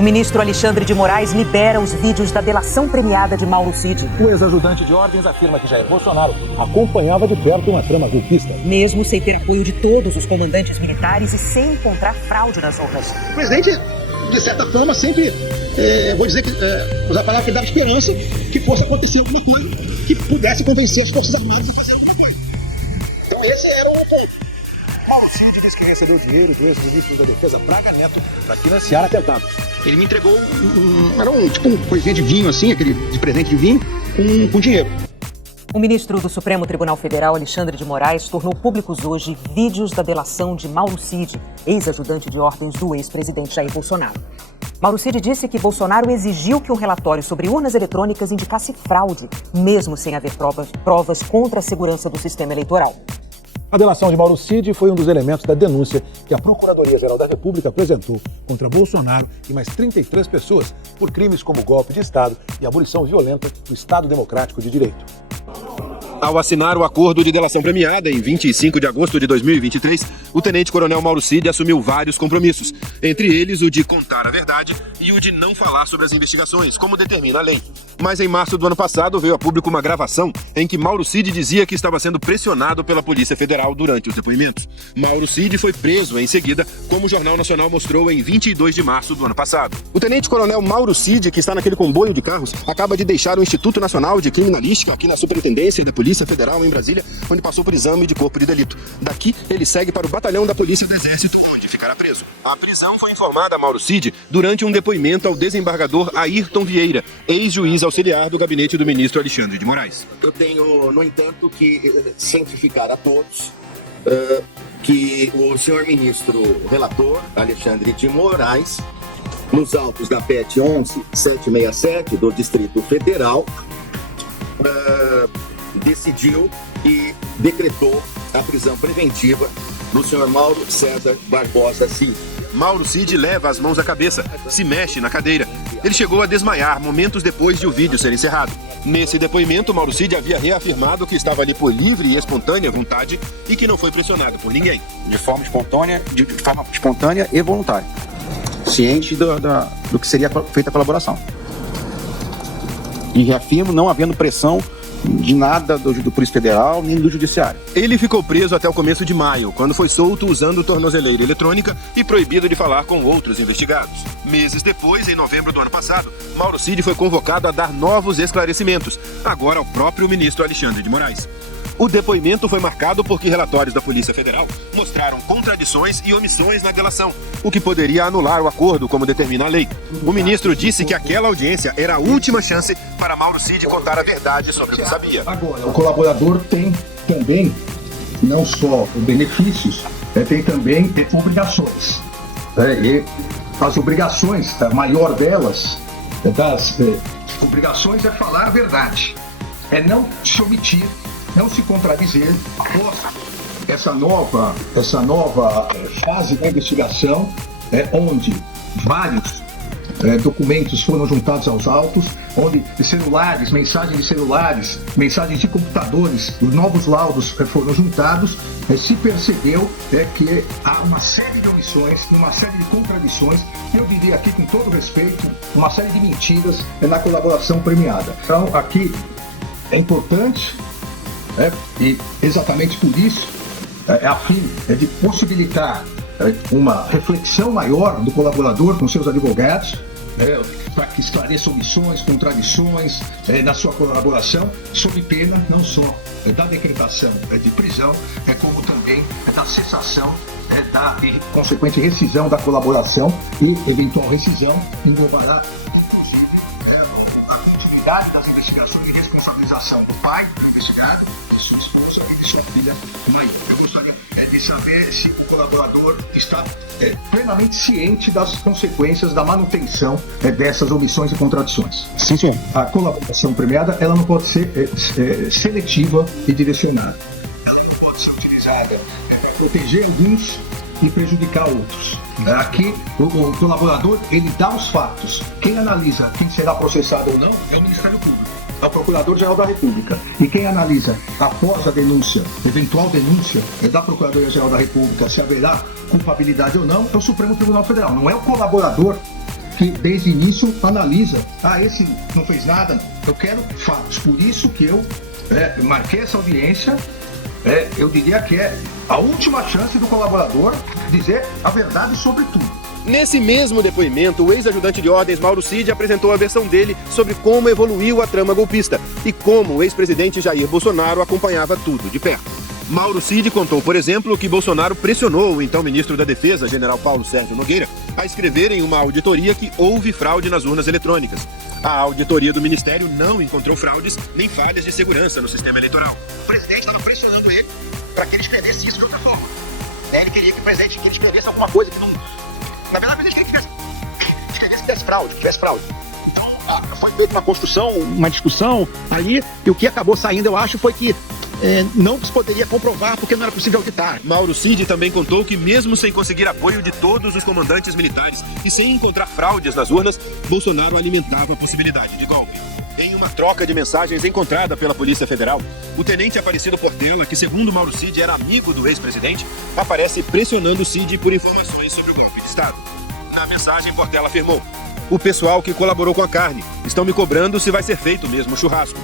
O ministro Alexandre de Moraes libera os vídeos da delação premiada de Mauro Cid. O ex-ajudante de ordens afirma que Jair Bolsonaro acompanhava de perto uma trama golpista. Mesmo sem ter apoio de todos os comandantes militares e sem encontrar fraude nas urnas. O presidente, de certa forma, sempre, usar a palavra que dava esperança que fosse acontecer alguma coisa que pudesse convencer as Forças Armadas a fazer alguma coisa. Então esse era o ponto. Mauro Cid diz que recebeu dinheiro do ex-ministro da Defesa Braga Neto para financiar atentados. Ele me entregou era um coisinha de vinho assim, aquele de presente de vinho, com dinheiro. O ministro do Supremo Tribunal Federal, Alexandre de Moraes, tornou públicos hoje vídeos da delação de Mauro Cid, ex-ajudante de ordens do ex-presidente Jair Bolsonaro. Mauro Cid disse que Bolsonaro exigiu que um relatório sobre urnas eletrônicas indicasse fraude, mesmo sem haver provas contra a segurança do sistema eleitoral. A delação de Mauro Cid foi um dos elementos da denúncia que a Procuradoria-Geral da República apresentou contra Bolsonaro e mais 33 pessoas por crimes como golpe de Estado e abolição violenta do Estado Democrático de Direito. Ao assinar o acordo de delação premiada em 25 de agosto de 2023, o tenente-coronel Mauro Cid assumiu vários compromissos, entre eles o de contar a verdade e o de não falar sobre as investigações, como determina a lei. Mas em março do ano passado veio a público uma gravação em que Mauro Cid dizia que estava sendo pressionado pela Polícia Federal durante os depoimentos. Mauro Cid foi preso em seguida, como o Jornal Nacional mostrou em 22 de março do ano passado. O tenente-coronel Mauro Cid, que está naquele comboio de carros, acaba de deixar o Instituto Nacional de Criminalística aqui na Superintendência da Polícia Federal em Brasília, onde passou por exame de corpo de delito. Daqui, ele segue para o batalhão da Polícia do Exército, onde ficará preso. A prisão foi informada a Mauro Cid durante um depoimento ao desembargador Ayrton Vieira, ex-juiz auxiliar do gabinete do ministro Alexandre de Moraes. Eu tenho, no entanto, que cientificar a todos que o senhor ministro relator, Alexandre de Moraes, nos autos da PET 11767 do Distrito Federal, decidiu e decretou a prisão preventiva do senhor Mauro César Barbosa Cid. Mauro Cid leva as mãos à cabeça, se mexe na cadeira. Ele chegou a desmaiar momentos depois de o vídeo ser encerrado. Nesse depoimento, Mauro Cid havia reafirmado que estava ali por livre e espontânea vontade e que não foi pressionado por ninguém. De forma espontânea e voluntária. Ciente do que seria feita a colaboração. E reafirmo não havendo pressão de nada do Polícia Federal nem do Judiciário. Ele ficou preso até o começo de maio, quando foi solto usando tornozeleira eletrônica e proibido de falar com outros investigados. Meses depois, em novembro do ano passado, Mauro Cid foi convocado a dar novos esclarecimentos, agora ao próprio ministro Alexandre de Moraes. O depoimento foi marcado porque relatórios da Polícia Federal mostraram contradições e omissões na delação, o que poderia anular o acordo, como determina a lei. O ministro disse que aquela audiência era a última chance para Mauro Cid contar a verdade sobre o que sabia. Agora, o colaborador tem também, não só benefícios, tem também obrigações. E as obrigações, a maior delas, das obrigações é falar a verdade, é não se omitir, não se contradizer após essa nova fase da investigação, onde vários documentos foram juntados aos autos, onde celulares, mensagens de celulares, mensagens de computadores, os novos laudos foram juntados, se percebeu que há uma série de omissões, uma série de contradições, eu diria aqui com todo respeito, uma série de mentiras na colaboração premiada. Então aqui é importante, e exatamente por isso, a fim de possibilitar uma reflexão maior do colaborador com seus advogados, para que esclareça omissões, contradições na sua colaboração, sob pena não só da decretação de prisão, como também da cessação da consequente rescisão da colaboração, e eventual rescisão englobará inclusive a continuidade das investigações e responsabilização do pai do investigado, de sua esposa e de sua filha mãe. Eu gostaria de saber se o colaborador está plenamente ciente das consequências da manutenção dessas omissões e contradições. Sim, senhor. A colaboração premiada, ela não pode ser seletiva e direcionada. Ela não pode ser utilizada para proteger alguns e prejudicar outros. Aqui, o colaborador, ele dá os fatos. Quem analisa quem será processado ou não é o Ministério Público, é o Procurador-Geral da República. E quem analisa, após a denúncia, eventual denúncia da Procuradoria-Geral da República, se haverá culpabilidade ou não, é o Supremo Tribunal Federal. Não é o colaborador que desde o início analisa, esse não fez nada, eu quero fatos. Por isso que eu marquei essa audiência, eu diria que é a última chance do colaborador dizer a verdade sobre tudo. Nesse mesmo depoimento, o ex-ajudante de ordens Mauro Cid apresentou a versão dele sobre como evoluiu a trama golpista e como o ex-presidente Jair Bolsonaro acompanhava tudo de perto. Mauro Cid contou, por exemplo, que Bolsonaro pressionou o então ministro da Defesa, general Paulo Sérgio Nogueira, a escrever em uma auditoria que houve fraude nas urnas eletrônicas. A auditoria do ministério não encontrou fraudes nem falhas de segurança no sistema eleitoral. O presidente estava pressionando ele para que ele escrevesse isso de outra forma. Ele queria que o presidente escrevesse alguma coisa que não... Na verdade, ele queria que tivesse fraude. Então, foi feita uma construção, uma discussão ali, e o que acabou saindo, eu acho, foi que não se poderia comprovar porque não era possível auditar. Mauro Cid também contou que, mesmo sem conseguir apoio de todos os comandantes militares e sem encontrar fraudes nas urnas, Bolsonaro alimentava a possibilidade de golpe. Em uma troca de mensagens encontrada pela Polícia Federal, o tenente Aparecido Portela, que segundo Mauro Cid era amigo do ex-presidente, aparece pressionando Cid por informações sobre o golpe de Estado. Na mensagem, Portela afirmou: "O pessoal que colaborou com a carne estão me cobrando se vai ser feito mesmo o churrasco."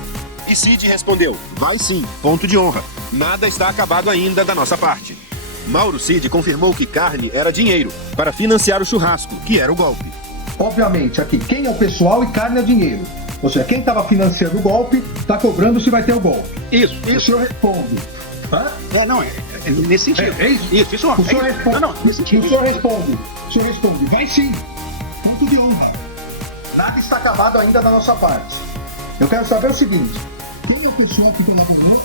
E Cid respondeu: "Vai sim, ponto de honra. Nada está acabado ainda da nossa parte." Mauro Cid confirmou que carne era dinheiro para financiar o churrasco, que era o golpe. Obviamente, aqui, quem é o pessoal e carne é dinheiro. Ou seja, quem estava financiando o golpe está cobrando se vai ter o golpe. Isso. O senhor responde. É nesse sentido. Isso. O senhor responde. Não, nesse sentido. O senhor responde, vai sim. Ponto de honra. Nada está acabado ainda da nossa parte. Eu quero saber o seguinte: quem é o pessoal que colaborou?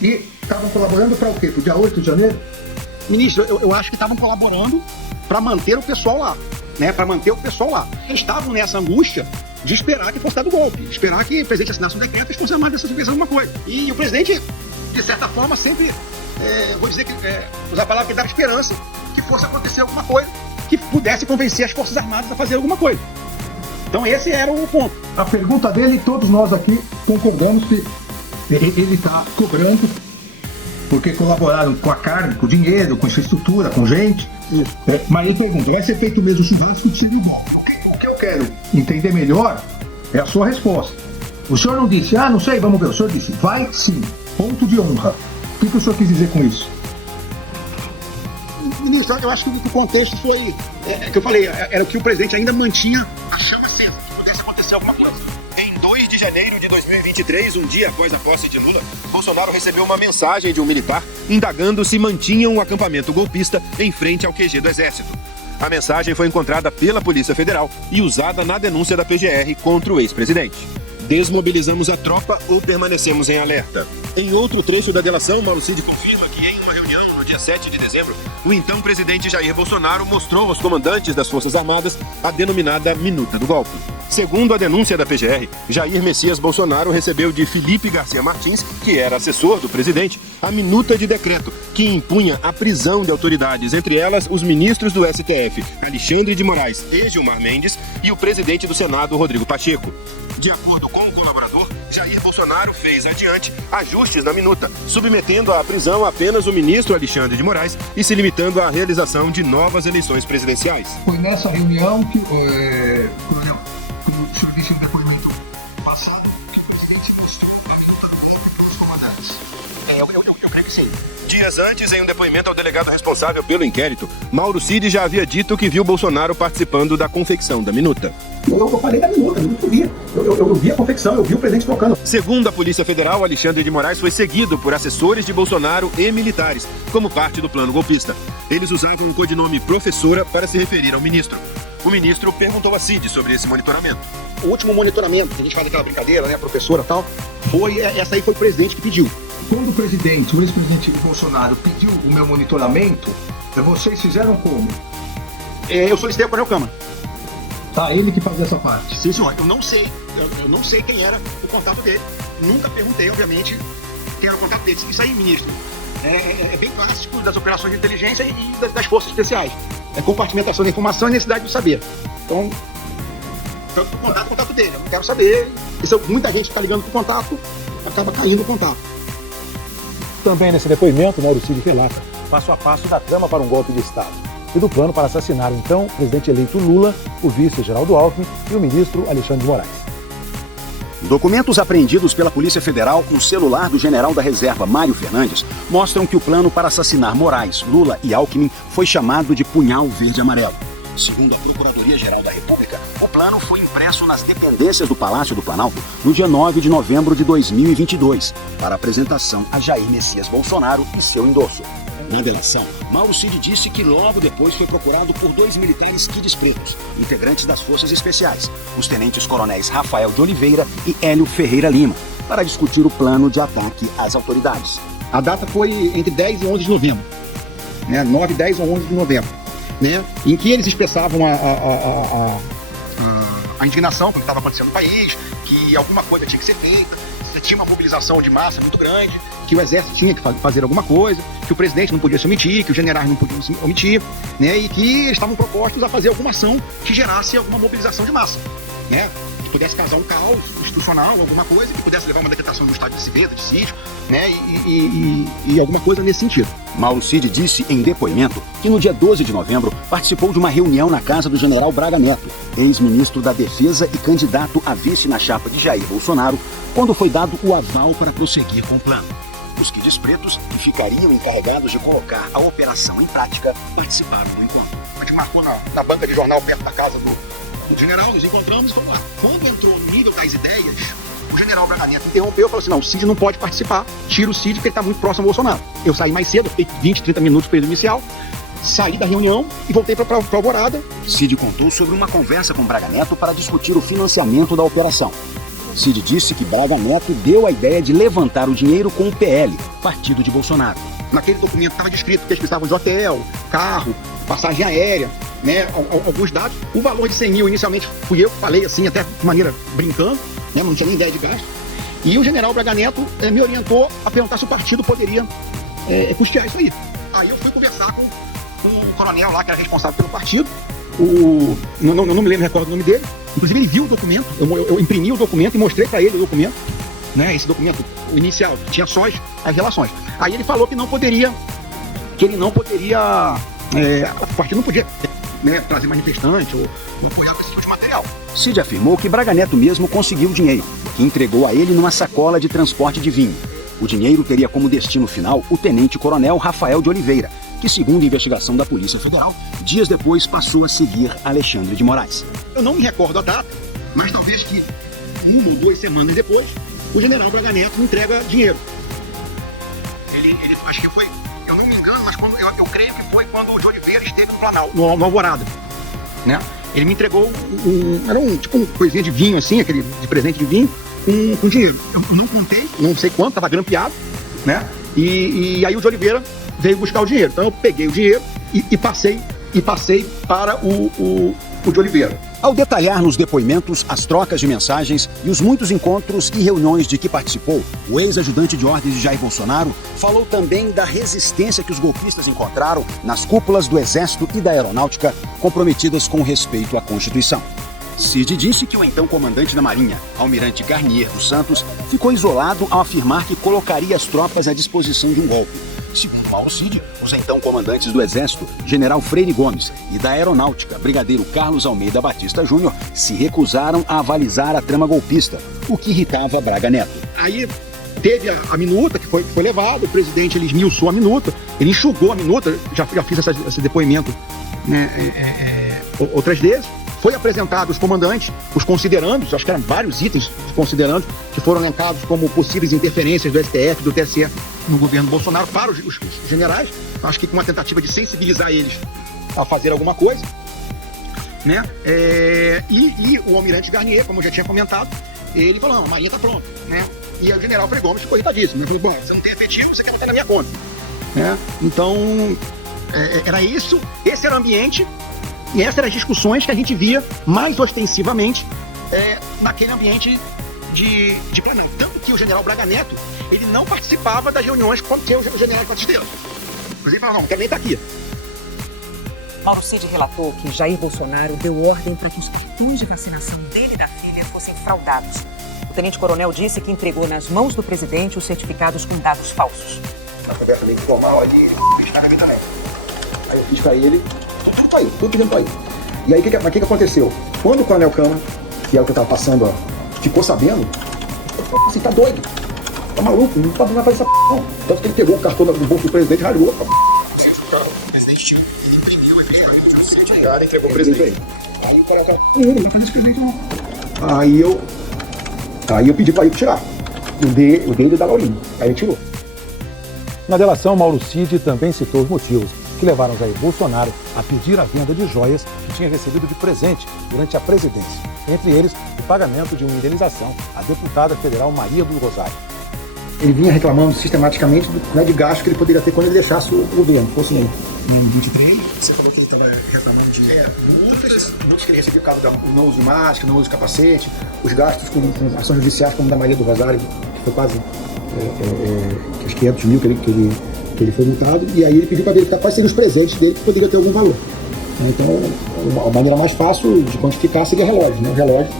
E estavam colaborando para o quê? Para o dia 8 de janeiro? Ministro, eu acho que estavam colaborando para manter o pessoal lá. Eles estavam nessa angústia de esperar que fosse dado o golpe, esperar que o presidente assinasse um decreto e fosse armado dessa subvenção alguma coisa. E o presidente, de certa forma, sempre, vou dizer que, usar a palavra que dava esperança que fosse acontecer alguma coisa, que pudesse convencer as Forças Armadas a fazer alguma coisa. Então esse era o ponto. A pergunta dele, todos nós aqui concordamos que ele está cobrando porque colaboraram com a carne, com o dinheiro, com infraestrutura, com gente. Mas ele pergunta, vai ser feito mesmo o churrasco que seria o golpe? O que eu quero entender melhor é a sua resposta. O senhor não disse, não sei, vamos ver. O senhor disse, vai sim, ponto de honra. O que o senhor quis dizer com isso? Ministro, eu acho que o contexto foi, que eu falei, era que o presidente ainda mantinha a chama acesa, que pudesse acontecer alguma coisa. Em 2 de janeiro de 2023, um dia após a posse de Lula, Bolsonaro recebeu uma mensagem de um militar indagando se mantinham um acampamento golpista em frente ao QG do Exército. A mensagem foi encontrada pela Polícia Federal e usada na denúncia da PGR contra o ex-presidente. Desmobilizamos a tropa ou permanecemos em alerta? Em outro trecho da delação, Mauro Cid confirma que em uma reunião no dia 7 de dezembro, o então presidente Jair Bolsonaro mostrou aos comandantes das Forças Armadas a denominada Minuta do Golpe. Segundo a denúncia da PGR, Jair Messias Bolsonaro recebeu de Felipe Garcia Martins, que era assessor do presidente, a minuta de decreto que impunha a prisão de autoridades, entre elas os ministros do STF, Alexandre de Moraes e Gilmar Mendes, e o presidente do Senado, Rodrigo Pacheco. De acordo com o colaborador, Jair Bolsonaro fez adiante ajustes na minuta, submetendo à prisão apenas o ministro Alexandre de Moraes e se limitando à realização de novas eleições presidenciais. Foi nessa reunião que o senhor disse no depoimento passado que o presidente mostrou a minuta dos comandantes. Eu creio que sim. Dias antes, em um depoimento ao delegado responsável pelo inquérito, Mauro Cid já havia dito que viu Bolsonaro participando da confecção da minuta. Eu falei da minuta, eu vi. Eu vi a confecção, eu vi o presidente trocando. Segundo a Polícia Federal, Alexandre de Moraes foi seguido por assessores de Bolsonaro e militares, como parte do plano golpista. Eles usavam o codinome Professora para se referir ao ministro. O ministro perguntou a Cid sobre esse monitoramento. O último monitoramento, que a gente faz aquela brincadeira, né, professora e tal, essa aí foi o presidente que pediu. Quando o ex-presidente Bolsonaro pediu o meu monitoramento, vocês fizeram como? Eu solicitei ao Coronel Câmara. Ele que fazia essa parte? Sim, senhor. Eu não sei quem era o contato dele. Nunca perguntei, obviamente, quem era o contato dele. Isso aí, ministro, é bem clássico das operações de inteligência e das forças especiais. É compartimentação da informação e necessidade de saber. Então, o contato dele. Eu não quero saber. Porque muita gente fica ligando pro contato, acaba caindo o contato. Também nesse depoimento, Mauro Cid relata passo a passo da trama para um golpe de Estado. e do plano para assassinar o então presidente eleito Lula, o vice Geraldo Alckmin e o ministro Alexandre de Moraes. Documentos apreendidos pela Polícia Federal com o celular do general da reserva Mário Fernandes mostram que o plano para assassinar Moraes, Lula e Alckmin foi chamado de Punhal Verde-Amarelo. Segundo a Procuradoria-Geral da República, o plano foi impresso nas dependências do Palácio do Planalto no dia 9 de novembro de 2022, para apresentação a Jair Messias Bolsonaro e seu endosso. Na delação, Mauro Cid disse que logo depois foi procurado por 2 militares kids pretos, integrantes das Forças Especiais, os tenentes-coronéis Rafael de Oliveira e Hélio Ferreira Lima, para discutir o plano de ataque às autoridades. A data foi entre 10 e 11 de novembro, né? 9, 10 ou 11 de novembro, né? Em que eles expressavam a indignação com o que estava acontecendo no país, que alguma coisa tinha que ser feita, tinha uma mobilização de massa muito grande, que o exército tinha que fazer alguma coisa, que o presidente não podia se omitir, que os generais não podiam se omitir, né? E que eles estavam propostos a fazer alguma ação que gerasse alguma mobilização de massa, né? Que pudesse causar um caos institucional, alguma coisa, que pudesse levar uma decretação de um estado de siveta, de sítio, né? E alguma coisa nesse sentido. Mauro Cid disse em depoimento que no dia 12 de novembro participou de uma reunião na casa do general Braga Neto, ex-ministro da Defesa e candidato a vice na chapa de Jair Bolsonaro, quando foi dado o aval para prosseguir com o plano. Os kids pretos, que ficariam encarregados de colocar a operação em prática, participaram do encontro. A gente marcou na banca de jornal perto da casa do general, nos encontramos e fomos lá. Quando entrou no nível das ideias, o general Braga Neto interrompeu e falou assim: não, o Cid não pode participar, tira o Cid porque ele está muito próximo ao Bolsonaro. Eu saí mais cedo, fiquei 20, 30 minutos no período inicial, saí da reunião e voltei para a Alvorada. Cid contou sobre uma conversa com Braga Neto para discutir o financiamento da operação. Cid disse que Braga Neto deu a ideia de levantar o dinheiro com o PL, partido de Bolsonaro. Naquele documento estava descrito que eles precisavam de hotel, carro, passagem aérea, né, alguns dados. O valor de 100 mil, inicialmente, fui eu que falei assim, até de maneira brincando, né, não tinha nem ideia de gasto. E o general Braga Neto me orientou a perguntar se o partido poderia custear isso aí. Aí eu fui conversar com o coronel lá, que era responsável pelo partido, não me lembro, recordo o nome dele. Inclusive ele viu o documento, eu imprimi o documento e mostrei para ele o documento, né? Esse documento, o inicial, que tinha só as relações. Aí ele falou que o partido não podia, né, trazer manifestante ou não apoiar esse tipo de material. Cid afirmou que Braga Neto mesmo conseguiu o dinheiro, que entregou a ele numa sacola de transporte de vinho. O dinheiro teria como destino final o tenente-coronel Rafael de Oliveira, que, segundo a investigação da Polícia Federal, dias depois passou a seguir Alexandre de Moraes. Eu não me recordo a data, mas talvez que 1 ou 2 semanas depois, o general Braga Neto me entrega dinheiro. Ele acho que foi, eu não me engano, mas eu creio que foi quando o de Oliveira esteve no Planalto, no Alvorada, né? Ele me entregou era tipo uma coisinha de vinho assim, aquele de presente de vinho, com dinheiro. Eu não contei, não sei quanto, estava grampeado, né? E aí o de Oliveira veio buscar o dinheiro. Então eu peguei o dinheiro e passei para o de Oliveira. Ao detalhar nos depoimentos as trocas de mensagens e os muitos encontros e reuniões de que participou, o ex-ajudante de ordens de Jair Bolsonaro falou também da resistência que os golpistas encontraram nas cúpulas do Exército e da Aeronáutica, comprometidas com respeito à Constituição. Cid disse que o então comandante da Marinha, almirante Garnier dos Santos, ficou isolado ao afirmar que colocaria as tropas à disposição de um golpe. Segundo Mauro Cid, os então comandantes do Exército, General Freire Gomes, e da Aeronáutica, Brigadeiro Carlos Almeida Batista Júnior, se recusaram a avalizar a trama golpista, o que irritava Braga Neto. Aí teve a minuta que foi levada, o presidente ele esmiuçou a minuta, ele enxugou a minuta, já fiz esse depoimento, né, outras vezes. Foi apresentado os comandantes, os considerandos, acho que eram vários itens considerandos, que foram elencados como possíveis interferências do STF, do TSE no governo Bolsonaro para os generais, acho que com uma tentativa de sensibilizar eles a fazer alguma coisa, né? E o almirante Garnier, como eu já tinha comentado, ele falou: não, a Marinha está pronta, né? E o general Freire Gomes ficou irritadíssimo. Ele falou: bom, você não tem efetivo, você quer meter na minha conta, né? Então, era isso, esse era o ambiente. E essas eram as discussões que a gente via mais ostensivamente naquele ambiente de Planalto. Tanto que o general Braga Neto, ele não participava das reuniões com os generais batisteiros. Inclusive, falava: não, quero nem estar aqui. Mauro Cid relatou que Jair Bolsonaro deu ordem para que os cartões de vacinação dele e da filha fossem fraudados. O tenente-coronel disse que entregou nas mãos do presidente os certificados com dados falsos. Na conversa meio formal ali, ele estava aqui também. Aí eu fiz para ele Tudo caiu, tudo pedindo pra ir. E aí, o que aconteceu? Quando o Coronel Câmara, que é o que eu tava passando, ficou sabendo, assim, tá doido, tá maluco, não vai fazer essa p***, não. Tanto que ele pegou o cartão do bolso do presidente e rasgou. O presidente imprimiu, entregou o presidente. Aí o cara tá, não vai fazer esse presidente não. Aí eu pedi pra ele tirar. Eu dei do da Laurinho. Aí ele tirou. Na delação, Mauro Cid também citou os motivos que levaram Jair Bolsonaro a pedir a venda de joias que tinha recebido de presente durante a presidência. Entre eles, o pagamento de uma indenização à deputada federal Maria do Rosário. Ele vinha reclamando sistematicamente de gasto que ele poderia ter quando ele deixasse o governo. Fosse em 23, você falou que ele estava reclamando de multas que ele recebia por causa do não uso de máscara, não uso de capacete, os gastos com ações judiciais como da Maria do Rosário, que foi quase os 500 mil que ele foi multado, e aí ele pediu para verificar quais seriam os presentes dele que poderiam ter algum valor. Então, a maneira mais fácil de quantificar seria relógio, né? Os relógios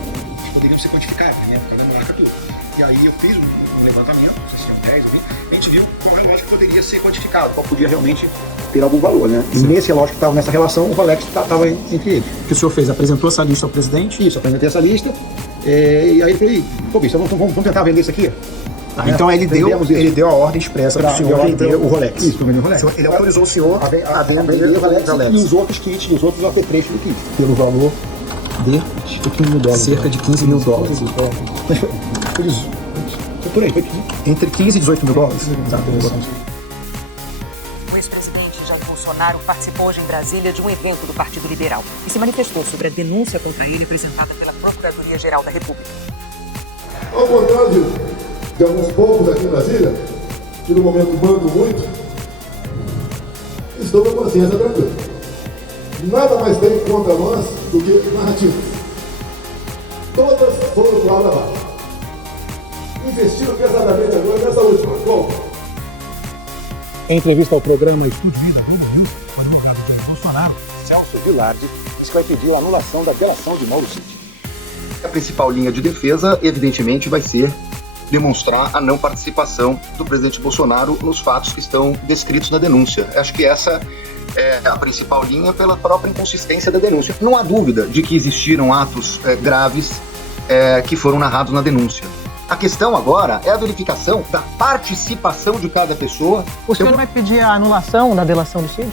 poderiam ser quantificáveis, né? Por causa da marca tudo. E aí eu fiz um levantamento, não sei se tinha 10 ou 20, a gente viu qual relógio que poderia ser quantificado, qual podia realmente ter algum valor, né? E nesse relógio que estava nessa relação, o Rolex estava entre eles. O que o senhor fez? Apresentou essa lista ao presidente? Isso, apresentei essa lista, e aí eu falei, pô, bicho, vamos tentar vender isso aqui? Então ele deu a ordem expressa para o senhor vender o Rolex. Isso, para vender o Rolex. Ele autorizou o senhor a vender o Rolex e os outros kits, dos outros apetrechos do kit, pelo valor de $15 mil. Cerca de $15 mil. Por aí, foi entre 15 e 18 mil dólares. O ex-presidente Jair Bolsonaro participou hoje em Brasília de um evento do Partido Liberal e se manifestou sobre a denúncia contra ele apresentada pela Procuradoria-Geral da República. Ao contrário de alguns poucos aqui em Brasília, que no momento mandam muito, estou com a consciência tranquila. Nada mais tem contra nós do que narrativas. Todas foram pro lado abaixo. Investiram pesadamente agora nessa última. Bom. Em entrevista ao programa Estúdio Vida Globo News, o advogado Jair Bolsonaro, Celso Vilardi, disse que vai pedir a anulação da delação de Mauro Cid. A principal linha de defesa, evidentemente, vai ser demonstrar a não participação do presidente Bolsonaro nos fatos que estão descritos na denúncia. Acho que essa é a principal linha pela própria inconsistência da denúncia. Não há dúvida de que existiram atos graves que foram narrados na denúncia. A questão agora é a verificação da participação de cada pessoa. O senhor vai pedir a anulação da delação do Cid?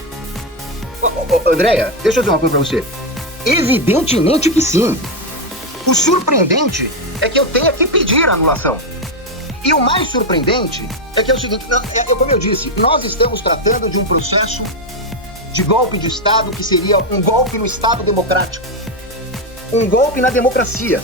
Andréia, deixa eu dizer uma coisa pra você. Evidentemente que sim. O surpreendente é que eu tenha que pedir a anulação. E o mais surpreendente é que é o seguinte, como eu disse, nós estamos tratando de um processo de golpe de Estado que seria um golpe no Estado democrático. Um golpe na democracia.